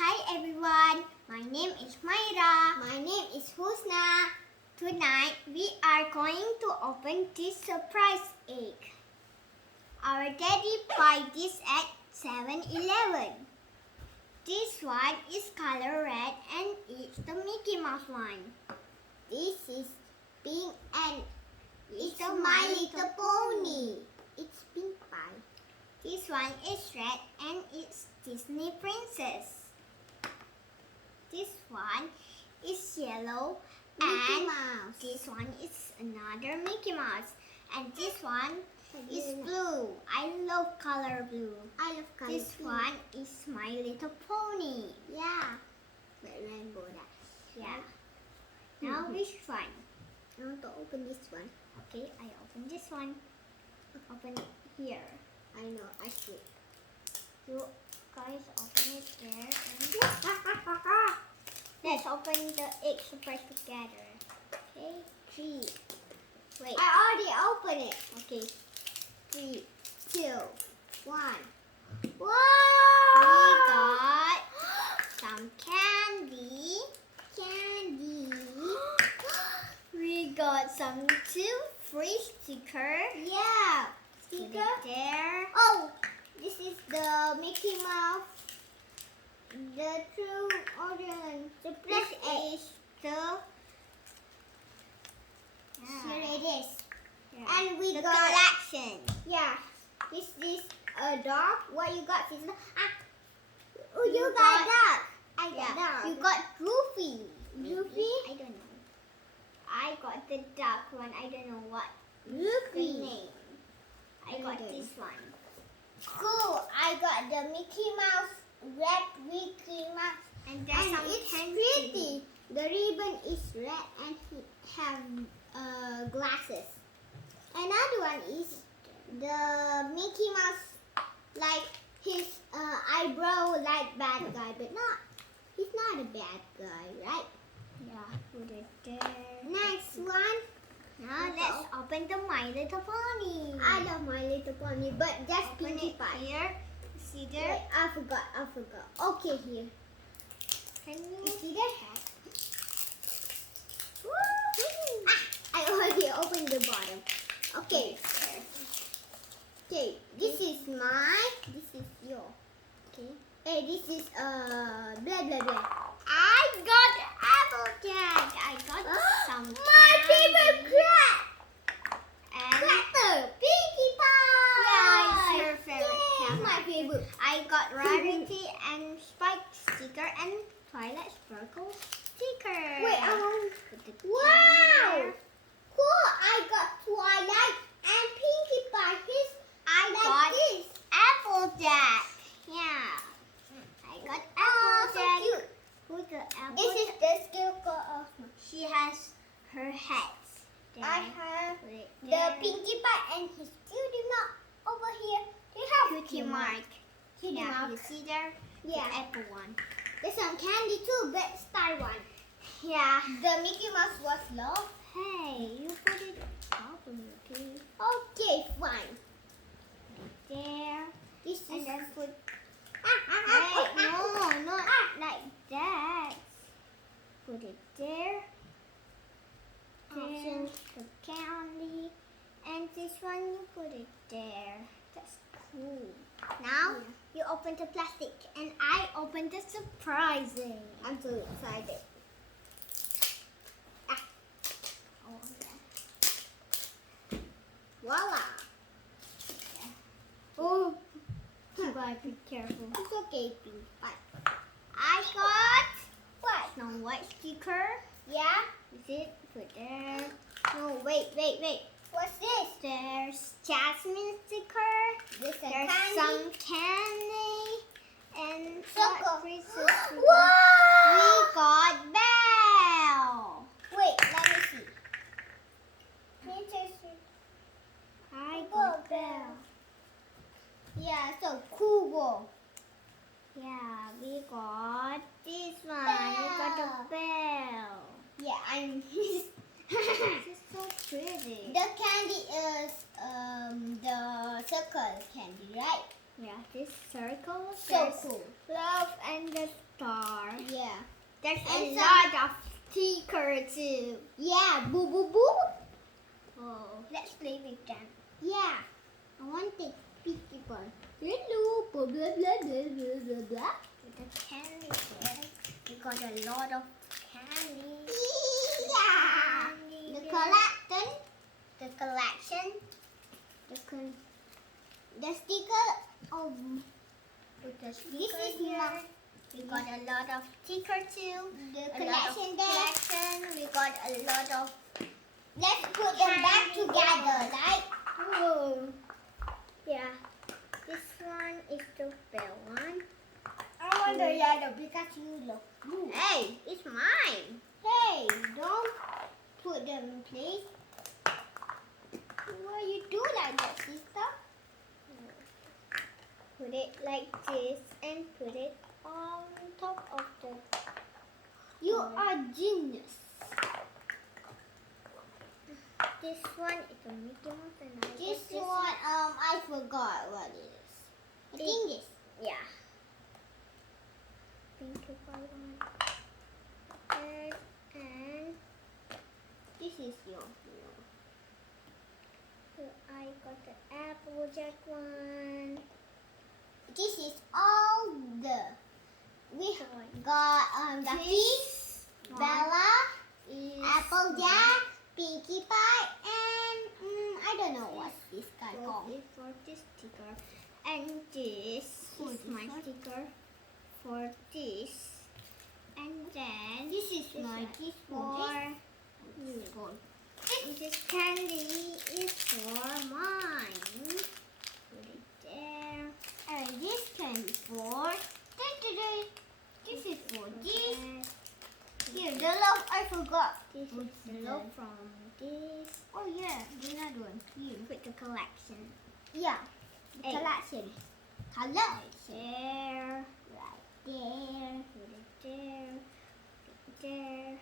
Hi everyone, my name is Humaira. My name is Husna. Tonight we are going to open this surprise egg. Our daddy buy this at 7-Eleven. This one is color red and it's the Mickey Mouse one. This is pink and it's the My Little Pony. It's pink pie. This one is red and it's Disney Princess. This one is yellow and this one is another Mickey Mouse. And this one is blue. I love color blue. I love color This blue. One is My Little Pony. Yeah. The rainbow that. Yeah. Now which one? I want to open this one. Okay, I open this one. Open it here. I know, I see. You guys open it there and let's open the egg surprise together. Okay, 3. Wait. I already opened it. Okay. 3, 2, 1. Wow! We got some candy. We got some 2 free stickers. Yeah. Sticker there. Oh, this is the Mickey Mouse. The true origin. This is the. Here it is. Yeah. And we got collection. Yeah. This is a dog. What you got? Is oh, you got dog. I got dog. You got Goofy. Goofy? I don't know. I got the duck one. I don't know what Goofy name. I got this one. Cool. I got the Mickey Mouse, red Mickey Mouse. And there's some it's candy. Pretty. The ribbon is red and he have glasses. Another one is the Mickey Mouse, like his eyebrow like bad guy, but not. He's not a bad guy, right? Yeah, put it there. Next one. Now let's open the My Little Pony. I love My Little Pony, but that's Pinkie Pie. Here. See there? Wait, I forgot. Okay, here. Can you see their hat? I already opened the bottom. Okay. Okay, this is mine. This is yours. Okay. Hey, this is blah blah blah. I got Applejack. I got some my favorite crab. And Cracker, Pinkie Pie. Yeah, it's her favorite. My favorite. I got Rarity and Spike sticker and Twilight Sparkle sticker. Wait, wow. Cool. I got Twilight and Pinkie Pie. I got this Applejack. Yeah. I got Applejack. So cute. Who's the Applejack? This is the Scarecrow. She has her hat. I have the Pinkie Pie and his cutie mark over here. Do you have cutie mark? Cutie mark. You see there? Yeah. The apple one. There's some candy too, but star one. Yeah. The Mickey Mouse was love. Hey, you put it properly, okay? Okay, fine. There. This and is then put. Hey, no, not like that. Put it there. There, the candy, and this one you put it there. That's cool. Now you open the plastic, and I open the surprising. I'm so excited. Oh yeah. Voila. Yeah. Oh, you gotta be careful. It's okay, but I got what? Snow White sticker. Yeah. Is it? Put there. No, wait. What's this? There's Jasmine sticker. There's some candy. And Choco. Wow! We got Belle. Wait, let me see. I got Belle. Yeah, so cool. Yeah, we got this one. We got a Belle. Yeah, I'm. She's so pretty. The candy is the circle candy, right? Yeah, this circle. So there's cool. love and the star. Yeah. There's And a some- lot of stickers too. Yeah. Boo boo boo. Oh, let's play with them. Yeah. I want it. Pinkie Pie. Hello. Blah blah blah blah blah blah blah. With the candy there, we got a lot of candy. Yeah. Candy The there. collection. The collection. The sticker of. With the This sticker is here. my. We got a lot of sticker too. The A lot of collection there. collection. We got a lot of. Let's put them back Candy together, there. right? Oh. Yeah. This one is the bell one. I want the yellow because you look blue. Hey, it's mine. Hey, don't put them in place. Why you do like that, sister? Put it like this and put it on top of the. You are genius. This one is a Mickey Mouse and I This got one, I forgot what it is. I think this. Yeah. Pink one. And This is your. so I got the Applejack one. This is all the. We got the fish, one Bella, Is Applejack, Pinkie Pie, and I don't know what this guy called. for this sticker. And this For is this my one? sticker for this. And then This is this my one gift is for for and this candy is for mine. Put it there. And this can be for. This is for this. Here, the love I forgot. This is the love from this. Oh yeah, the other one. Here. Put the collection Yeah. The Hey. collection. Color. there. Right there. Put it there. Put it there.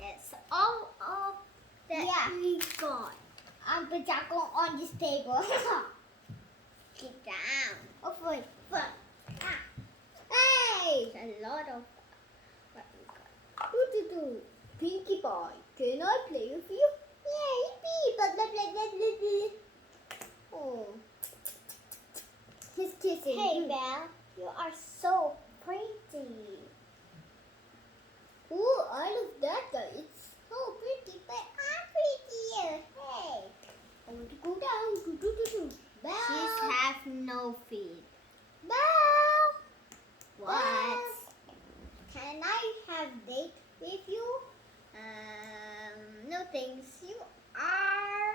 That's all of that Yeah. we got. I'm pajako on this table. Get down. Oh, wait. Hey! There's a lot of what we got. Do. Pinkie Pie, can I play with you? Yeah, yippee! Blah, blah, blah, blah, blah, blah. Oh. He's kissing. Hey, Belle, you are so pretty. Oh, I love that guy. It's so pretty, but I'm prettier. Hey. I want to go down. Do. Belle. She's have no feet. Belle. What? Can I have date with you? No thanks. You are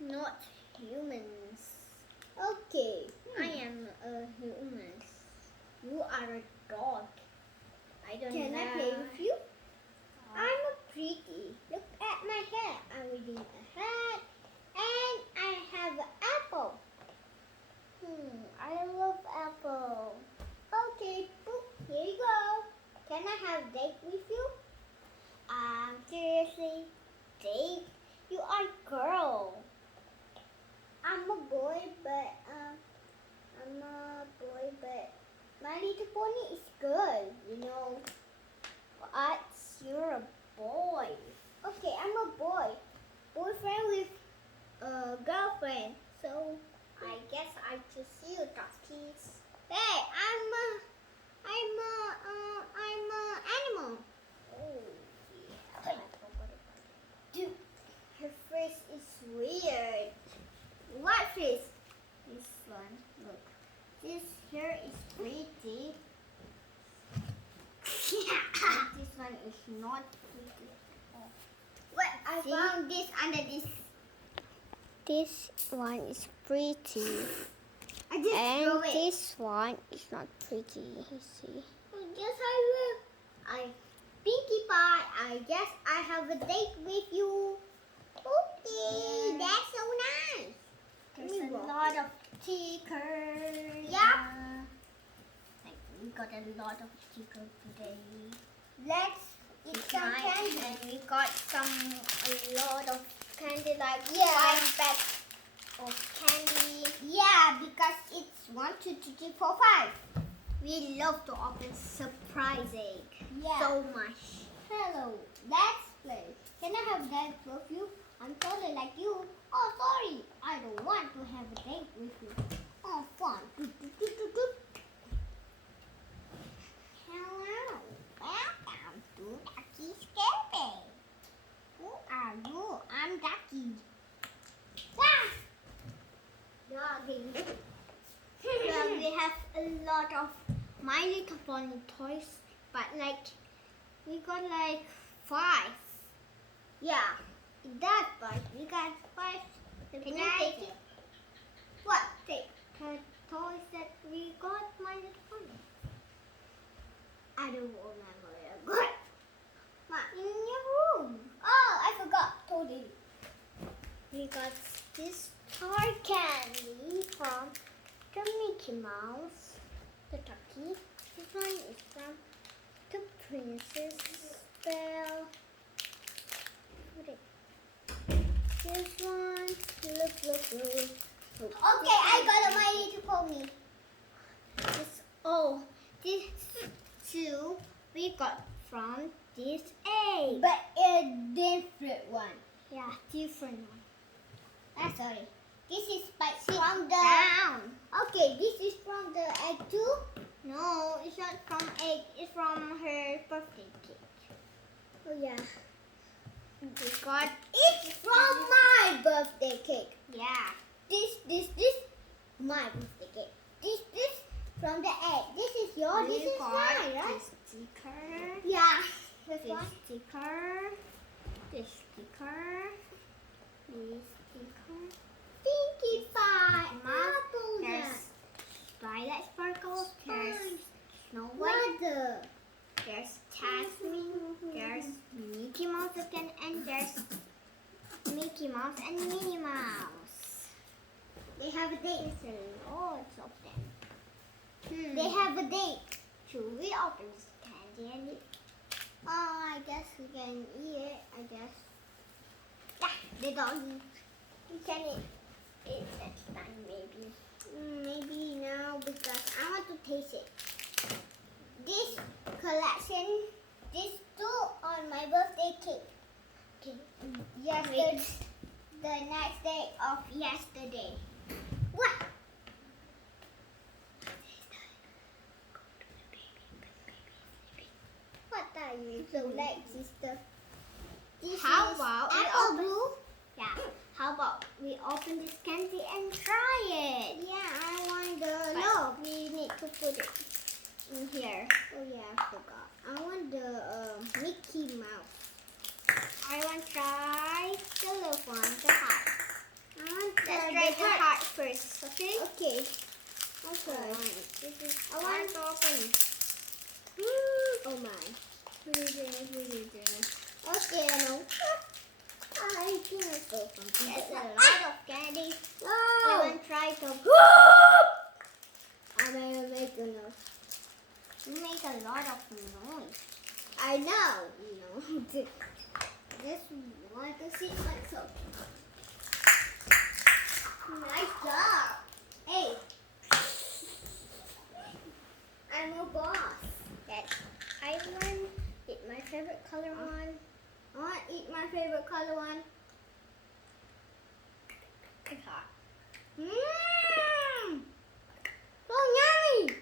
not humans. Okay. I am a human. You are a dog. I don't Can know. I play with you? I'm a pretty. Look at my hair. I'm wearing a hat and I have an apple. I love apple. Okay, boop, here you go. Can I have date with you? Seriously, Dave, you are girl. I'm a boy, but My Little Pony is girl, you know. What? You're a boy. Okay, I'm a boy. Boyfriend with a girlfriend. So I guess I choose you, Duckies. hey, I'm a animal. Oh, yeah. Hey. Dude, her face is weird. What face? This one, look. This hair is pretty. And this one is not pretty. What? I See? found this under this. This one is pretty. I just throw And it. this one is not pretty. You see? I guess I will. Pinkie Pie, I guess I have a date with you. Okay, Yeah. that's so nice. There's Let me a walk. lot of stickers. Yeah. Like we got a lot of stickers today. Let's eat some Tonight, candy. and we got a lot of candy like Yeah. 5 packs of candy. Yeah, because it's 1, 2, 3, 4, 5. We love to open surprise egg. Yeah. So much. Hello, let's play. Can I have that with you? I'm totally like you. Oh, sorry. I don't want to have a date with you. Oh, fun. Hello. Welcome to Ducky's Cafe. Who are you? I'm Ducky. Ah! Doggy. Well, we have a lot of My Little Pony toys, but like we got like 5. Yeah, it does, but we got 5. Can you take it? What? Take the toys that we got My Little Pony. I don't remember it. Good. In your room. Oh, I forgot. Totally. We got this toy candy from the Mickey Mouse, the Ducky. This one is from the Princess Belle. This one, look. Okay, I got a My Little Pony. These 2 we got from this egg. But a different one. Yeah, different one. Ah, sorry. This is from the... Down. Okay, this is from the egg too? No, it's not from egg. It's from her birthday cake. Oh, yeah. We got It's from my birthday cake. yeah. This, my birthday cake. This from the egg. This is yours, We this is got mine, right? this sticker. Yeah. This This one. sticker. This sticker. This sticker. Pinkie Pie. Mouse. Apple There's Jack. Twilight Sparkle. There's Spice. Snow White. Mother. There's Jasmine. There's Mickey Mouse again, and there's Mickey Mouse and Minnie Mouse. They have a date. There's lots of them. They have a date. Should we open this candy and eat? Oh, I guess we can eat it. I guess. The doggy. We can eat next time maybe. Maybe now because I want to taste it. This collection, these 2 on my birthday cake. Okay. Yesterday, the next day of yesterday. What? What are you so like, sister? This How is about we apple open- blue? Yeah. How about we open this candy and try it? Yeah, I want the But no. we need to put it in here. Oh yeah, I forgot. I want the Mickey Mouse. I want to try the little one, the heart. I want Let's the try the heart. heart first, okay? Okay. Okay. This is I want- to open. Oh my. Put it there. Okay, no. I can't go from There's a here. lot of candy. I No. want to try to I'm gonna make a noise. make a lot of noise. I know. You know. Just want to see myself. Nice job. Hey. I'm a boss. That I want it my favorite color one. I want to eat my favorite color one. It's hot. Mmm. So yummy.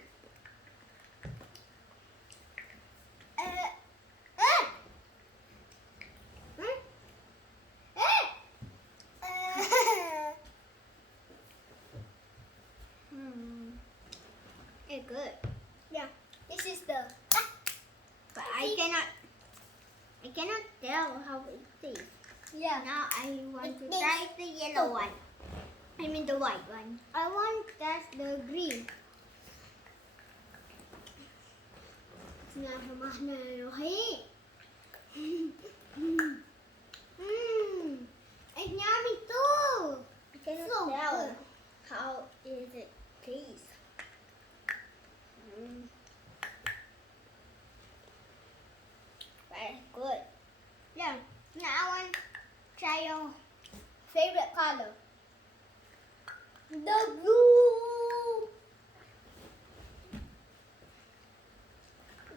It's good. Yeah. This is the. But I cannot tell how it tastes. Yeah. Now I want It to tastes try the yellow one. I mean the white one. I want that the green. Bismillahirrahmanirrahim. It's yummy too. I cannot So tell good. how is it taste. Very good. Yeah. Now I want to try your favorite color. The blue.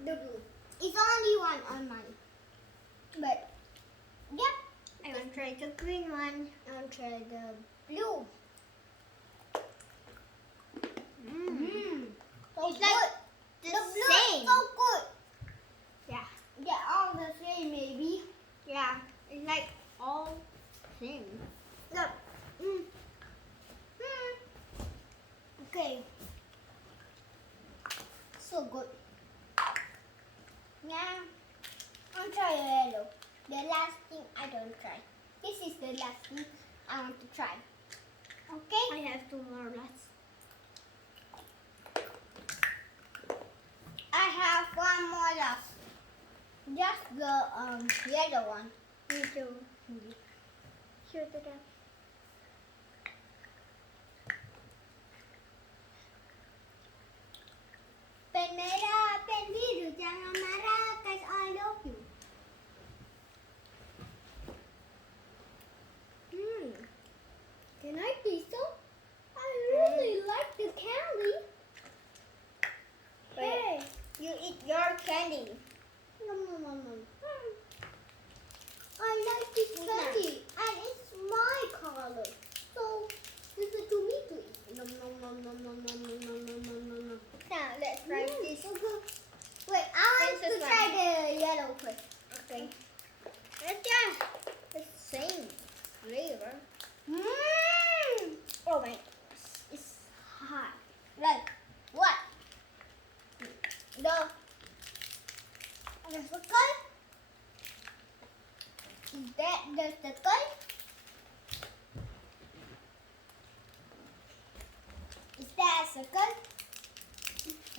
The blue. It's only one on mine. But yep. I want to try the green one. I want to try the blue. So It's good. like The the blue same. is so good. Yeah. They're all the same, maybe. Yeah. It's like all same. Look. Okay. So good. Now, I'll try yellow. The last thing I don't try. This is the last thing I want to try. Okay? I have 2 more left. I have one more left. Just the yellow one. Me too. Here the dog. Pen merah, pen biru, jangan marah, 'cause I love you. Can I taste some? I really like the candy. Hey, You eat your candy. nom nom nom nom. I like this candy, and it's my color. So this is to me to eat. Nom nom nom nom nom nom nom nom nom nom nom nom. Now let's try this. So good. Wait, I want to Princess try the yellow first. Okay. It's just the same flavor. Oh my gosh. It's hot. Like what? The circle? Is that the circle? Is that a circle?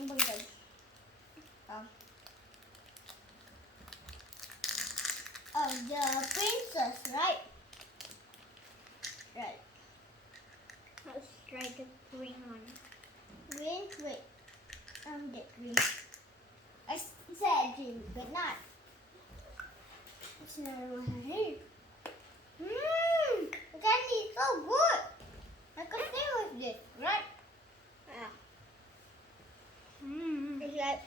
Oh my God. Oh, the princess, right? Right. Let's try the green one. Green, wait. The green. I said green, but not. It's not what I heard. The candy is so good. I could stay with this, right? Yeah. It's like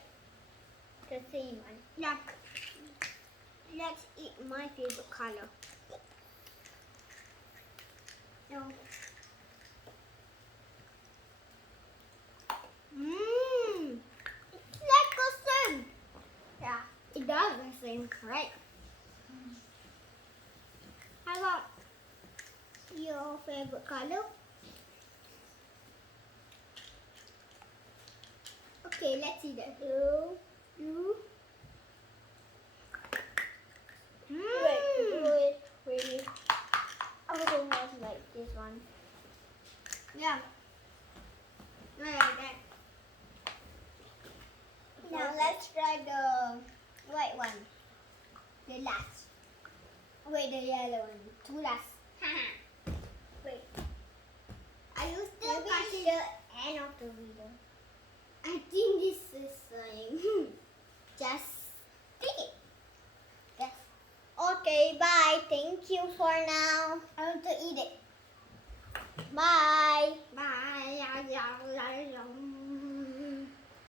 the same one. Yeah. Let's eat my favorite color. No. It's like the same. Yeah, it does the same, right? How about your favorite color? Okay, let's see that. Blue. Wait. I also have like this one. Yeah. Like that. Now let's try the white one. The last. Wait, the yellow one. Two last. Wait. Are you still Maybe catching? it's the end of the video. I think this is same. Just pick it. Yes. Okay, bye. Thank you for now. I want to eat it. Bye. Bye.